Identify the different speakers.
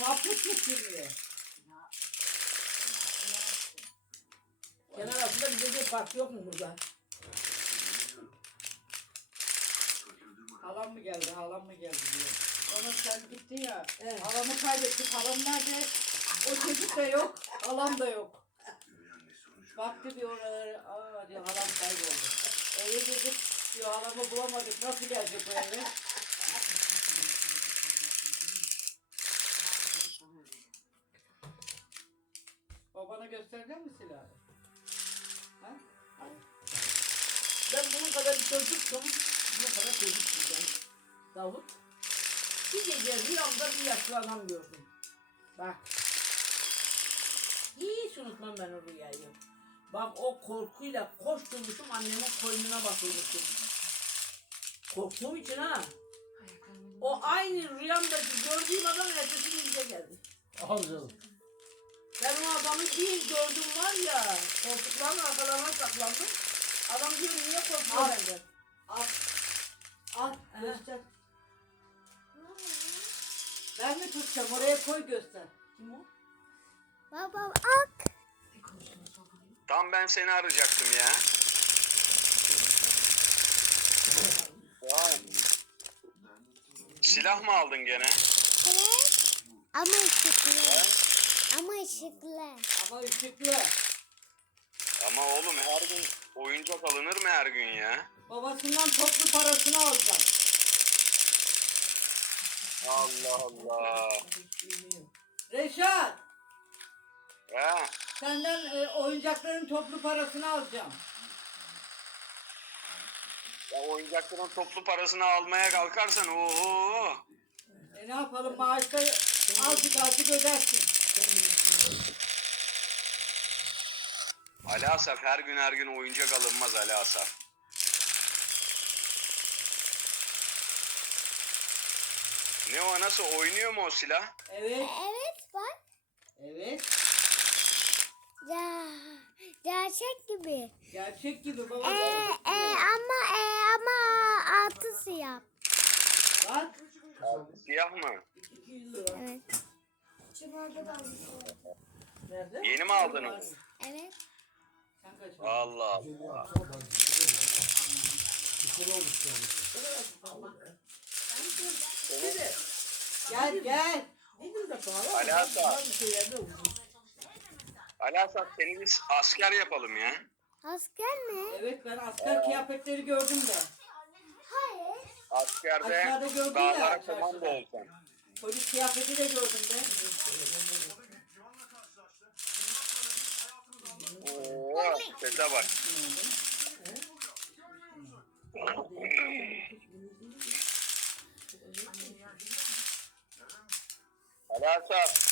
Speaker 1: Muhabbet mi sürüyor?
Speaker 2: Kenar altında bize bir park yok mu burada?
Speaker 1: Halam mı geldi, halam mı geldi diyor. Sonra sen gittin ya,
Speaker 2: Evet.
Speaker 1: halamı kaybettik, halam nerede? O çocuk da yok, halam da yok. Baktı diyor oralara, aa diyor halam kayboldu. Eve girdik diyor, halamı bulamadık, nasıl gelecek o eve? Babana gösterecek mi silahı? Ha?
Speaker 2: Ben bunun kadar bir çocuktum. Bunun kadar çocuktum ben. Davut. Bir gece rüyamda bir yaşlı adam gördüm. Bak. Hiç unutmam ben o rüyayı. Bak o korkuyla koşturmuşum annemin koynuna basılmışım. Korktuğum için ha. O aynı rüyamdaki gördüğüm adam ertesi gün bize geldi.
Speaker 3: Al canım.
Speaker 2: Ben o adamı bir gördüm var ya, koltukların arkalarına saklandım. Adam diyor niye korkuyor
Speaker 1: Al.
Speaker 2: benden?
Speaker 1: Al, al göster. Ben mi tutacağım, oraya koy göster.
Speaker 2: Kim o?
Speaker 4: Baba ak.
Speaker 5: Tam ben seni arayacaktım ya. Vay. Silah mı aldın gene?
Speaker 4: Evet. Ama ışıklı. Ama ışıklı.
Speaker 1: Ama ışıklı.
Speaker 5: Ama oğlum her gün oyuncak alınır mı her gün ya?
Speaker 1: Babasından toplu parasını alacak.
Speaker 5: Allah Allah.
Speaker 1: Reşat,
Speaker 5: He?
Speaker 1: senden oyuncakların toplu parasını alacağım.
Speaker 5: Ya oyuncakların toplu parasını almaya kalkarsan oho.
Speaker 1: Ne yapalım, maaşta azıcık ödersin.
Speaker 5: Ali Asaf her gün oyuncak alınmaz Ali Asaf. Ne o, nasıl oynuyor mu o silah?
Speaker 1: Evet,
Speaker 4: Evet bak.
Speaker 1: evet.
Speaker 4: Ya, gerçek gibi.
Speaker 1: Gerçek gibi baba.
Speaker 4: Ama altısı yap.
Speaker 1: Bak,
Speaker 5: Siyah mı?
Speaker 2: 200 lira.
Speaker 4: Evet.
Speaker 2: Nerede?
Speaker 5: Yeni mi aldın onu?
Speaker 4: Evet.
Speaker 1: sen kaçma.
Speaker 5: Allah Allah.
Speaker 3: Güzel olmuş yani.
Speaker 1: Gel.
Speaker 2: Nedir de pahalı?
Speaker 5: Ali Asaf.
Speaker 2: Bazı şeylerde ucuz.
Speaker 5: Ali Asaf seni biz asker yapalım ya.
Speaker 4: Asker mi?
Speaker 1: Evet, ben asker kıyafetleri gördüm de.
Speaker 4: Hayır.
Speaker 5: Askerde
Speaker 1: Aşağıda gördün ya,
Speaker 5: dağlara
Speaker 1: çarşıda.
Speaker 5: komando olsan.
Speaker 1: Polis kıyafeti de gördüm de.
Speaker 5: Oo, sese bak. Ali Asaf.